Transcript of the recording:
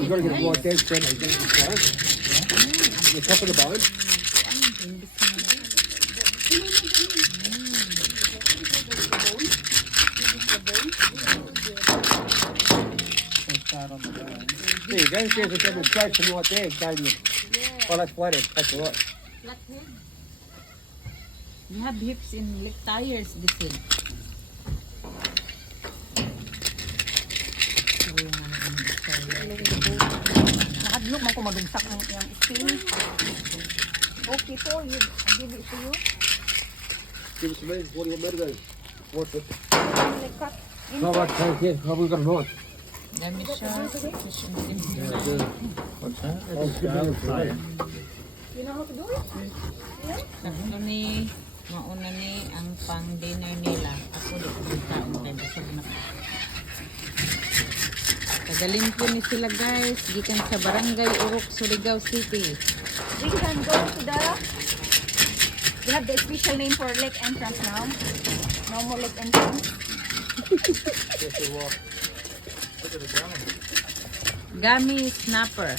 You gotta get water, then I get it. You top of the bowl. There you go. There's a demonstration right there, Damien. Oh, that's flathead. That's all right. Flathead. We have hips in lip tires this way. Nakadlok man ko madugsak ng iyang skin. Okay po, I'll give it to you. Give it to me. What do you want me to do? What's it? Like cut in. No, right, thank you. Have we got a knife? Dami siya. Yeah, I do. What's that? Oh, give me a fire. You know how to do it? Sakto ni, mauna ni ang pang dinner nila. Ako di ko kaon kay basag na. Tagalin po ni sila guys. Gikan sa Barangay Urok, Surigao City. We can go to the... We have the official name for lake entrance now. No more lake entrance. Gummy Snapper.